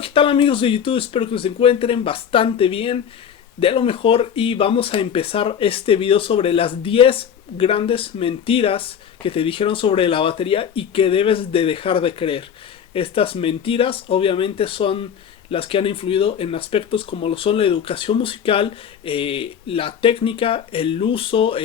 Hola, ¿qué tal amigos de YouTube? Espero que se encuentren bastante bien, de lo mejor, y vamos a empezar este video sobre las 10 grandes mentiras que te dijeron sobre la batería y que debes de dejar de creer. Estas mentiras obviamente son las que han influido en aspectos como lo son la educación musical, la técnica, el uso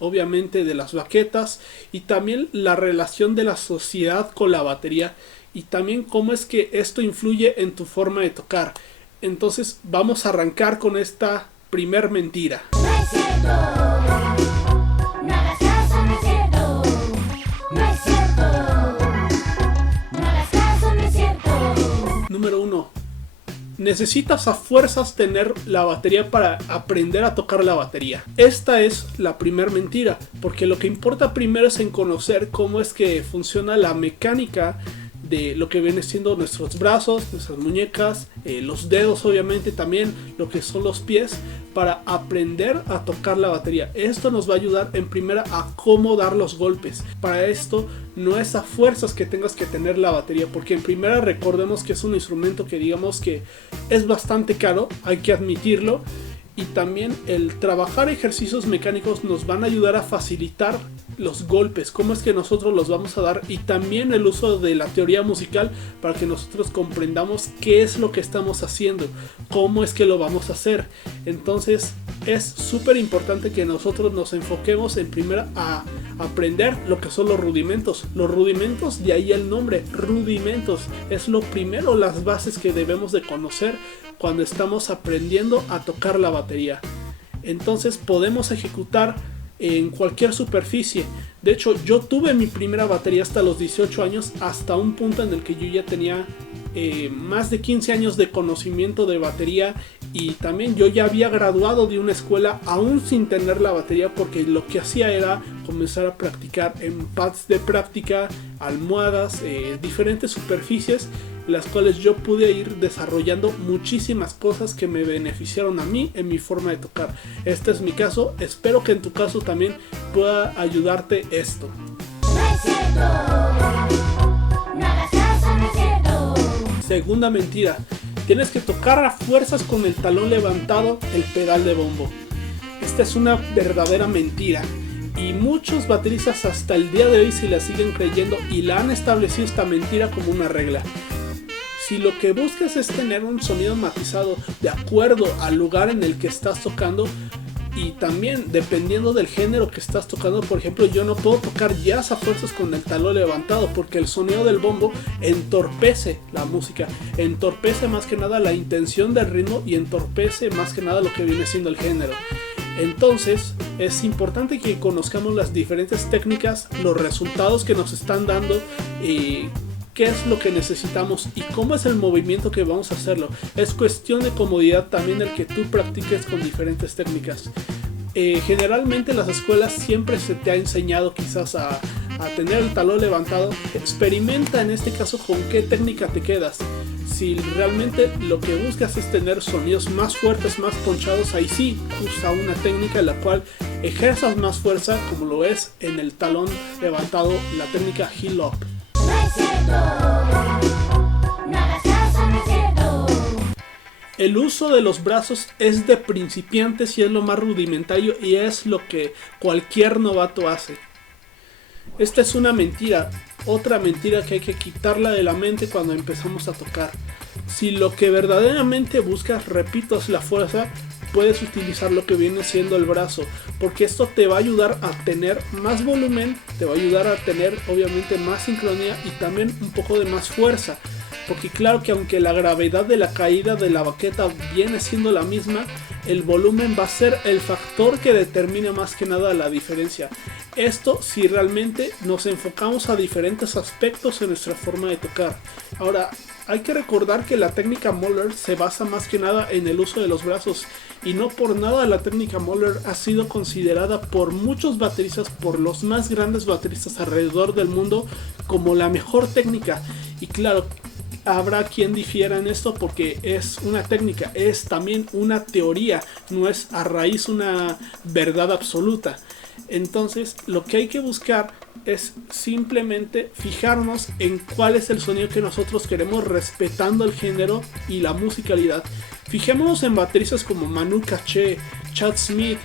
obviamente de las baquetas y también la relación de la sociedad con la batería y también cómo es que esto influye en tu forma de tocar. Entonces vamos a arrancar con esta primer mentira. No es cierto, no hagas caso, no es cierto, no es cierto, no hagas caso, no es cierto. Número 1. Necesitas a fuerzas tener la batería para aprender a tocar la batería. Esta es la primera mentira, porque lo que importa primero es en conocer cómo es que funciona la mecánica de lo que viene siendo nuestros brazos, nuestras muñecas, los dedos obviamente, también lo que son los pies, para aprender a tocar la batería. Esto nos va a ayudar en primera a cómo dar los golpes. Para esto no es a fuerzas que tengas que tener la batería, porque en primera recordemos que es un instrumento que digamos que es bastante caro, hay que admitirlo. Y también el trabajar ejercicios mecánicos nos van a ayudar a facilitar los golpes, cómo es que nosotros los vamos a dar, y también el uso de la teoría musical para que nosotros comprendamos qué es lo que estamos haciendo, cómo es que lo vamos a hacer. Entonces es súper importante que nosotros nos enfoquemos en primera a aprender lo que son los rudimentos. Los rudimentos, de ahí el nombre, rudimentos, es lo primero, las bases que debemos de conocer cuando estamos aprendiendo a tocar la batería. Entonces podemos ejecutar en cualquier superficie. De hecho, yo tuve mi primera batería hasta los 18 años, hasta un punto en el que yo ya tenía más de 15 años de conocimiento de batería, y también yo ya había graduado de una escuela aún sin tener la batería, porque lo que hacía era comenzar a practicar en pads de práctica, almohadas, diferentes superficies, las cuales yo pude ir desarrollando muchísimas cosas que me beneficiaron a mí en mi forma de tocar. Este es mi caso, espero que en tu caso también pueda ayudarte esto. No es cierto, no hagas caso, no es cierto. Segunda mentira, tienes que tocar a fuerzas con el talón levantado el pedal de bombo. Esta es una verdadera mentira, y muchos bateristas hasta el día de hoy se la siguen creyendo y la han establecido esta mentira como una regla. Si lo que buscas es tener un sonido matizado de acuerdo al lugar en el que estás tocando, y también dependiendo del género que estás tocando, por ejemplo, yo no puedo tocar jazz a fuerzas con el talón levantado, porque el sonido del bombo entorpece la música, entorpece más que nada la intención del ritmo y entorpece más que nada lo que viene siendo el género. Entonces es importante que conozcamos las diferentes técnicas, los resultados que nos están dando, qué es lo que necesitamos y cómo es el movimiento que vamos a hacerlo. Es cuestión de comodidad también el que tú practiques con diferentes técnicas. Generalmente en las escuelas siempre se te ha enseñado quizás a tener el talón levantado. Experimenta en este caso con qué técnica te quedas. Si realmente lo que buscas es tener sonidos más fuertes, más ponchados, ahí sí usa una técnica en la cual ejerzas más fuerza, como lo es en el talón levantado, la técnica heel up. No es cierto, no hagas caso, no es cierto. El uso de los brazos es de principiantes y es lo más rudimentario, y es lo que cualquier novato hace. Esta es una mentira, otra mentira que hay que quitarla de la mente cuando empezamos a tocar. Si lo que verdaderamente buscas, repito, es la fuerza, puedes utilizar lo que viene siendo el brazo, porque esto te va a ayudar a tener más volumen, te va a ayudar a tener obviamente más sincronía y también un poco de más fuerza, porque claro que aunque la gravedad de la caída de la baqueta viene siendo la misma, el volumen va a ser el factor que determine más que nada la diferencia. Esto si realmente nos enfocamos a diferentes aspectos en nuestra forma de tocar. Ahora, hay que recordar que la técnica Moeller se basa más que nada en el uso de los brazos, y no por nada la técnica Moeller ha sido considerada por muchos bateristas, por los más grandes bateristas alrededor del mundo, como la mejor técnica. Y claro, habrá quien difiera en esto porque es una técnica, es también una teoría, no es a raíz una verdad absoluta. Entonces lo que hay que buscar es simplemente fijarnos en cuál es el sonido que nosotros queremos, respetando el género y la musicalidad. Fijémonos en bateristas como Manu Katché, Chad Smith,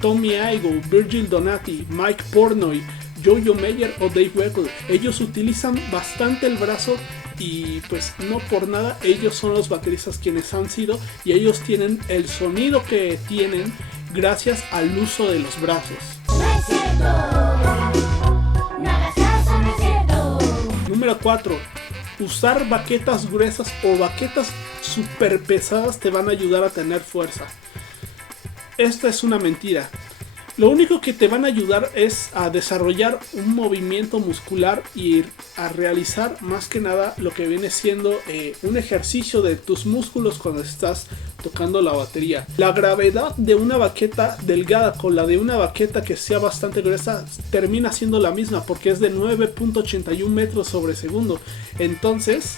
Tommy Igoe, Virgil Donati, Mike Portnoy, Jojo Mayer o Dave Weckl. Ellos utilizan bastante el brazo y pues no por nada ellos son los bateristas quienes han sido, y ellos tienen el sonido que tienen gracias al uso de los brazos. No es cierto, no hagas caso, no es cierto. Número 4. Usar baquetas gruesas o baquetas super pesadas te van a ayudar a tener fuerza. Esta es una mentira. Lo único que te van a ayudar es a desarrollar un movimiento muscular y a realizar más que nada lo que viene siendo un ejercicio de tus músculos cuando estás tocando la batería. La gravedad de una baqueta delgada con la de una baqueta que sea bastante gruesa termina siendo la misma, porque es de 9.81 metros sobre segundo. Entonces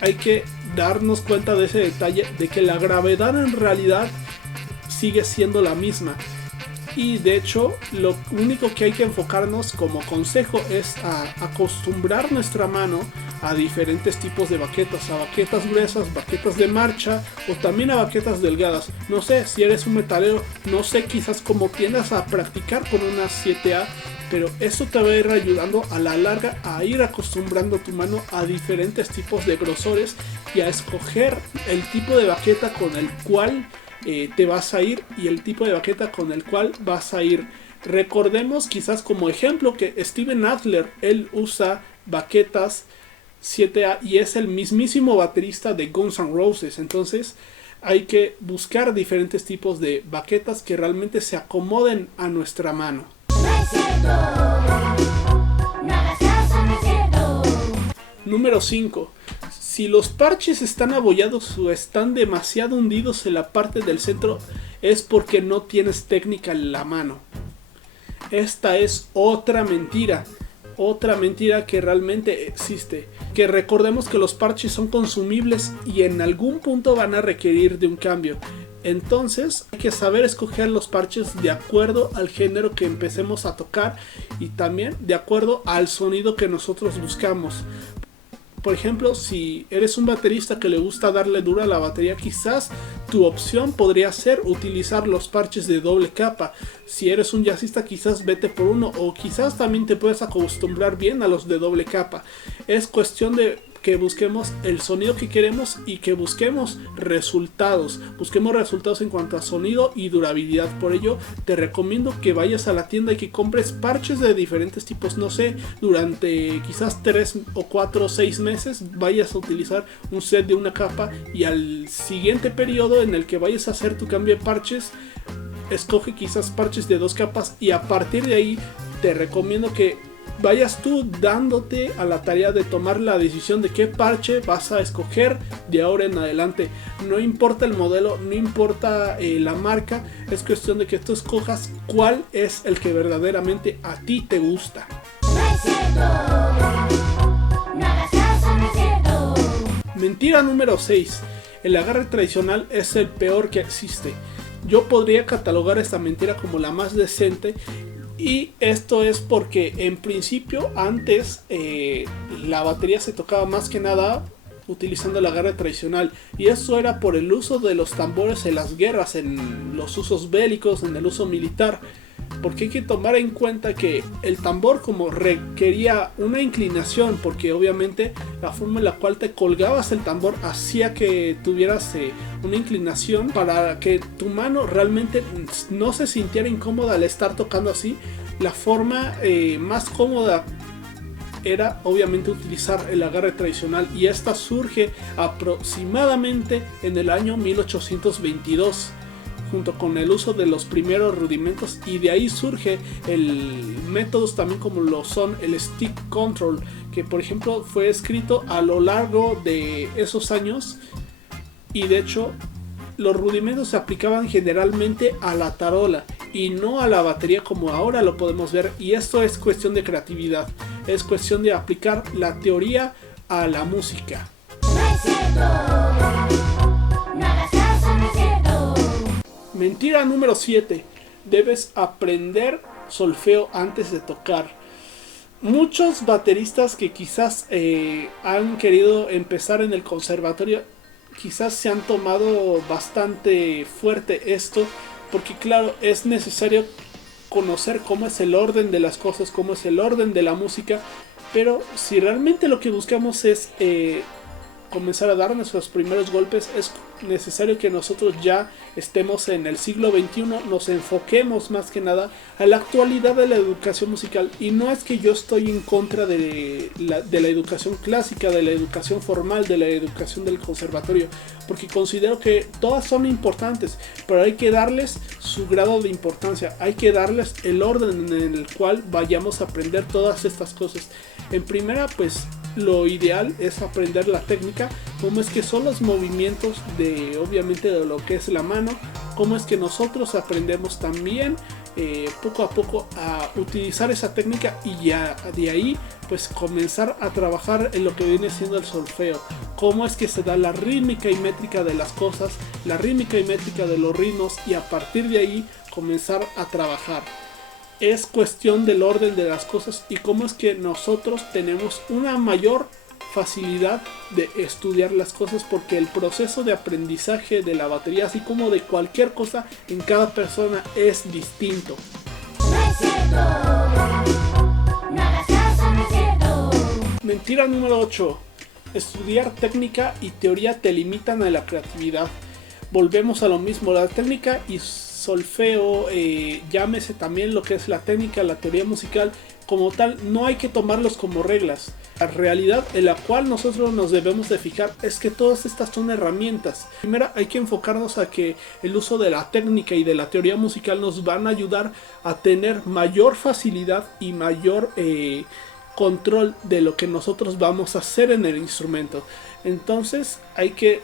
hay que darnos cuenta de ese detalle, de que la gravedad en realidad sigue siendo la misma. Y de hecho, lo único que hay que enfocarnos como consejo es a acostumbrar nuestra mano a diferentes tipos de baquetas, a baquetas gruesas, baquetas de marcha o también a baquetas delgadas. No sé, si eres un metalero, no sé, quizás como tiendas a practicar con una 7A, pero eso te va a ir ayudando a la larga a ir acostumbrando tu mano a diferentes tipos de grosores y a escoger el tipo de baqueta con el cual te vas a ir y el tipo de baqueta con el cual vas a ir. Recordemos quizás como ejemplo que Steven Adler, él usa baquetas 7A y es el mismísimo baterista de Guns N' Roses. Entonces hay que buscar diferentes tipos de baquetas que realmente se acomoden a nuestra mano. No es cierto, no hagas caso, no es cierto. Número 5. Si los parches están abollados o están demasiado hundidos en la parte del centro, es porque no tienes técnica en la mano. Esta es otra mentira que realmente existe. Que recordemos que los parches son consumibles y en algún punto van a requerir de un cambio. Entonces hay que saber escoger los parches de acuerdo al género que empecemos a tocar y también de acuerdo al sonido que nosotros buscamos. Por ejemplo, si eres un baterista que le gusta darle duro a la batería, quizás tu opción podría ser utilizar los parches de doble capa. Si eres un jazzista, quizás vete por uno, o quizás también te puedes acostumbrar bien a los de doble capa. Es cuestión de que busquemos el sonido que queremos y que busquemos resultados. Busquemos resultados en cuanto a sonido y durabilidad. Por ello, te recomiendo que vayas a la tienda y que compres parches de diferentes tipos. No sé, durante quizás 3 o 4 o 6 meses vayas a utilizar un set de una capa y al siguiente periodo en el que vayas a hacer tu cambio de parches, escoge quizás parches de 2 capas y a partir de ahí te recomiendo que vayas tú dándote a la tarea de tomar la decisión de qué parche vas a escoger de ahora en adelante. No importa el modelo, no importa la marca, es cuestión de que tú escojas cuál es el que verdaderamente a ti te gusta. No es cierto, no hagas caso, no es cierto. Mentira número 6. El agarre tradicional es el peor que existe. Yo podría catalogar esta mentira como la más decente. Y esto es porque en principio antes la batería se tocaba más que nada utilizando el agarre tradicional, y eso era por el uso de los tambores en las guerras, en los usos bélicos, en el uso militar, porque hay que tomar en cuenta que el tambor como requería una inclinación, porque obviamente la forma en la cual te colgabas el tambor hacía que tuvieras una inclinación para que tu mano realmente no se sintiera incómoda al estar tocando así. La forma más cómoda era obviamente utilizar el agarre tradicional, y esta surge aproximadamente en el año 1822 junto con el uso de los primeros rudimentos, y de ahí surge el métodos también como lo son el stick control, que por ejemplo fue escrito a lo largo de esos años, y de hecho los rudimentos se aplicaban generalmente a la tarola y no a la batería como ahora lo podemos ver, y esto es cuestión de creatividad, es cuestión de aplicar la teoría a la música. No es cierto, no hagas caso, no es cierto. Mentira número 7. Debes aprender solfeo antes de tocar. Muchos bateristas que quizás han querido empezar en el conservatorio, quizás se han tomado bastante fuerte esto, porque claro, es necesario conocer cómo es el orden de las cosas, cómo es el orden de la música, pero si realmente lo que buscamos es comenzar a dar nuestros primeros golpes, es necesario que nosotros ya estemos en el siglo XXI, nos enfoquemos más que nada a la actualidad de la educación musical. Y no es que yo estoy en contra de la educación clásica, de la educación formal, de la educación del conservatorio, porque considero que todas son importantes, pero hay que darles su grado de importancia, hay que darles el orden en el cual vayamos a aprender todas estas cosas. En primera, pues lo ideal es aprender la técnica, cómo es que son los movimientos de, obviamente, de lo que es la mano, cómo es que nosotros aprendemos también poco a poco a utilizar esa técnica, y ya de ahí pues comenzar a trabajar en lo que viene siendo el solfeo, cómo es que se da la rítmica y métrica de las cosas, la rítmica y métrica de los ritmos, y a partir de ahí comenzar a trabajar. Es cuestión del orden de las cosas y cómo es que nosotros tenemos una mayor facilidad de estudiar las cosas, porque el proceso de aprendizaje de la batería, así como de cualquier cosa, en cada persona es distinto. No es cierto, no hagas caso, no es cierto. Mentira número 8. Estudiar técnica y teoría te limitan a la creatividad. Volvemos a lo mismo, la técnica y solfeo, llámese también lo que es la técnica, la teoría musical, como tal, no hay que tomarlos como reglas. La realidad en la cual nosotros nos debemos de fijar es que todas estas son herramientas. Primero hay que enfocarnos a que el uso de la técnica y de la teoría musical nos van a ayudar a tener mayor facilidad y mayor control de lo que nosotros vamos a hacer en el instrumento. Entonces hay que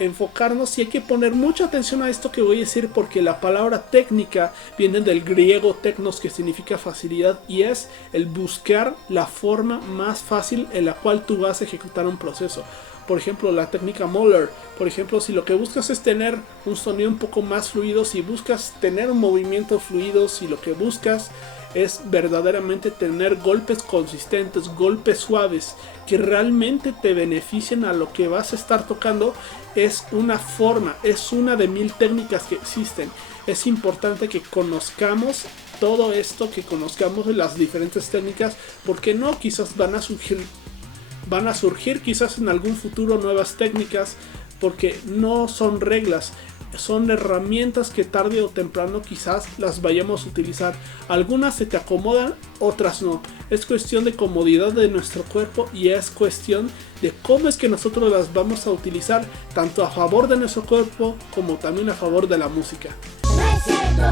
enfocarnos y hay que poner mucha atención a esto que voy a decir, porque la palabra técnica viene del griego technos, que significa facilidad, y es el buscar la forma más fácil en la cual tú vas a ejecutar un proceso. Por ejemplo, la técnica Mahler. Por ejemplo, si lo que buscas es tener un sonido un poco más fluido, si buscas tener un movimiento fluido, si lo que buscas es verdaderamente tener golpes consistentes, golpes suaves, que realmente te beneficien a lo que vas a estar tocando, es una forma, es una de 1000 técnicas que existen. Es importante que conozcamos todo esto, que conozcamos las diferentes técnicas, porque no, quizás van a surgir quizás en algún futuro nuevas técnicas, porque no son reglas. Son herramientas que tarde o temprano quizás las vayamos a utilizar. Algunas se te acomodan, otras no. Es cuestión de comodidad de nuestro cuerpo y es cuestión de cómo es que nosotros las vamos a utilizar, tanto a favor de nuestro cuerpo como también a favor de la música. No es cierto,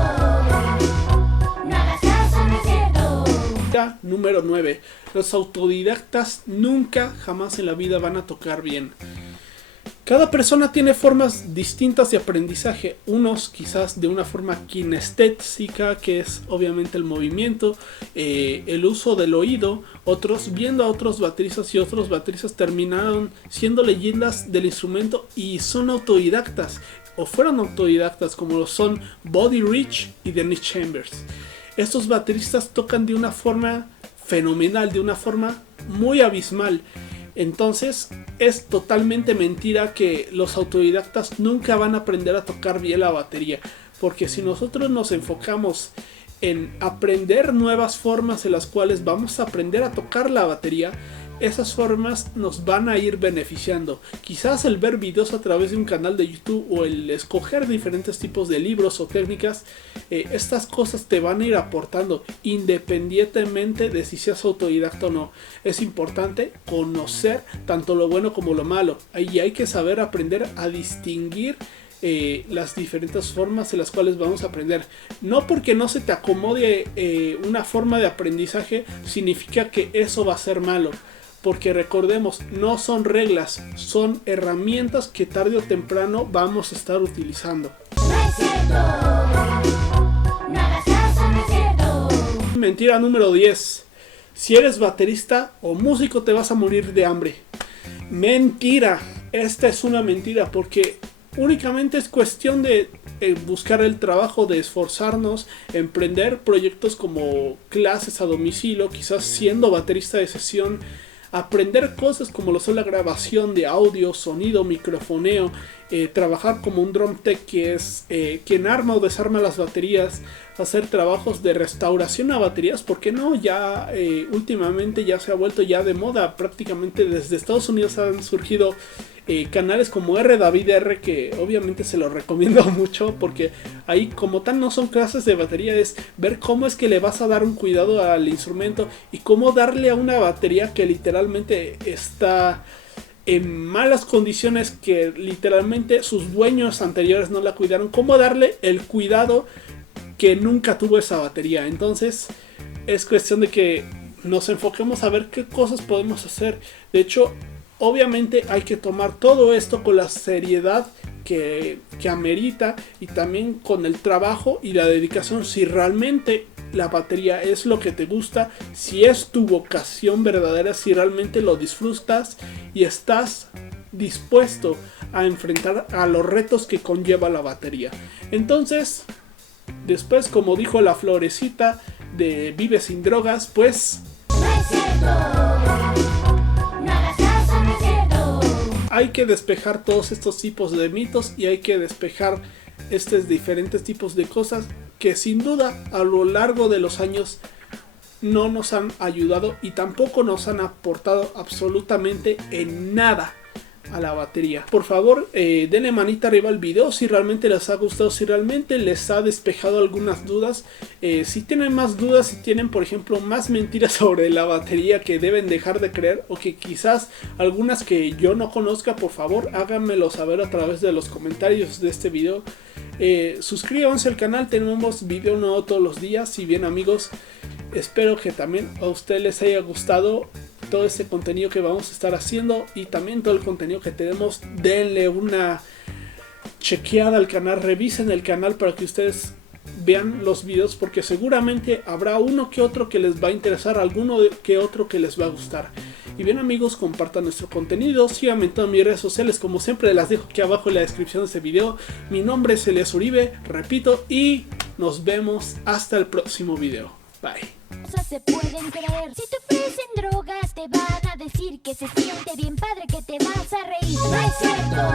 no hagas caso, no es cierto. Número 9. Los autodidactas nunca jamás en la vida van a tocar bien. Cada persona tiene formas distintas de aprendizaje, unos quizás de una forma kinestésica, que es obviamente el movimiento, el uso del oído, otros viendo a otros bateristas, y otros bateristas terminaron siendo leyendas del instrumento y son autodidactas, o fueron autodidactas, como lo son Buddy Rich y Dennis Chambers. Estos bateristas tocan de una forma fenomenal, de una forma muy abismal. Entonces es totalmente mentira que los autodidactas nunca van a aprender a tocar bien la batería, porque si nosotros nos enfocamos en aprender nuevas formas en las cuales vamos a aprender a tocar la batería, esas formas nos van a ir beneficiando. Quizás el ver videos a través de un canal de YouTube o el escoger diferentes tipos de libros o técnicas, estas cosas te van a ir aportando independientemente de si seas autodidacta o no. Es importante conocer tanto lo bueno como lo malo. Ahí hay que saber aprender a distinguir las diferentes formas en las cuales vamos a aprender. No porque no se te acomode una forma de aprendizaje significa que eso va a ser malo, porque recordemos, no son reglas, son herramientas que tarde o temprano vamos a estar utilizando. No es cierto, no hagas caso, no es cierto. Mentira número 10. Si eres baterista o músico te vas a morir de hambre. Mentira. Esta es una mentira, porque Únicamente es cuestión de buscar el trabajo, de esforzarnos, emprender proyectos como clases a domicilio, quizás siendo baterista de sesión, aprender cosas como lo son la grabación de audio, sonido, microfoneo, trabajar como un drum tech que es quien arma o desarma las baterías, hacer trabajos de restauración a baterías, porque no, ya últimamente ya se ha vuelto ya de moda, prácticamente desde Estados Unidos han surgido canales como R David R, que obviamente se los recomiendo mucho, porque ahí como tal no son clases de batería, es ver cómo es que le vas a dar un cuidado al instrumento y cómo darle a una batería que literalmente está en malas condiciones, que literalmente sus dueños anteriores no la cuidaron, cómo darle el cuidado que nunca tuvo esa batería. Entonces es cuestión de que nos enfoquemos a ver qué cosas podemos hacer. De hecho, obviamente hay que tomar todo esto con la seriedad que amerita, y también con el trabajo y la dedicación. Si realmente la batería es lo que te gusta, si es tu vocación verdadera, si realmente lo disfrutas y estás dispuesto a enfrentar a los retos que conlleva la batería. Entonces, después, como dijo la Florecita de Vive Sin Drogas, pues No es cierto. No hagas caso, no es cierto. hay que despejar todos estos tipos de mitos y hay que despejar estos diferentes tipos de cosas que sin duda a lo largo de los años no nos han ayudado y tampoco nos han aportado absolutamente en nada a la batería. Por favor, denle manita arriba al video si realmente les ha gustado, si realmente les ha despejado algunas dudas. Si tienen más dudas, si tienen por ejemplo más mentiras sobre la batería que deben dejar de creer, o que quizás algunas que yo no conozca, por favor háganmelo saber a través de los comentarios de este video. Suscríbanse al canal, tenemos video nuevo todos los días. Si bien amigos, espero que también a ustedes les haya gustado todo este contenido que vamos a estar haciendo, y también todo el contenido que tenemos. Denle una chequeada al canal, revisen el canal para que ustedes vean los videos, porque seguramente habrá uno que otro que les va a interesar, alguno que otro que les va a gustar. Y bien amigos, compartan nuestro contenido, síganme en todas mis redes sociales, como siempre las dejo aquí abajo en la descripción de este video. Mi nombre es Elias Uribe, repito, y nos vemos hasta el próximo video. Bye. Cosas se pueden creer. Si te ofrecen drogas, te van a decir que se siente bien padre, que te vas a reír. No es cierto.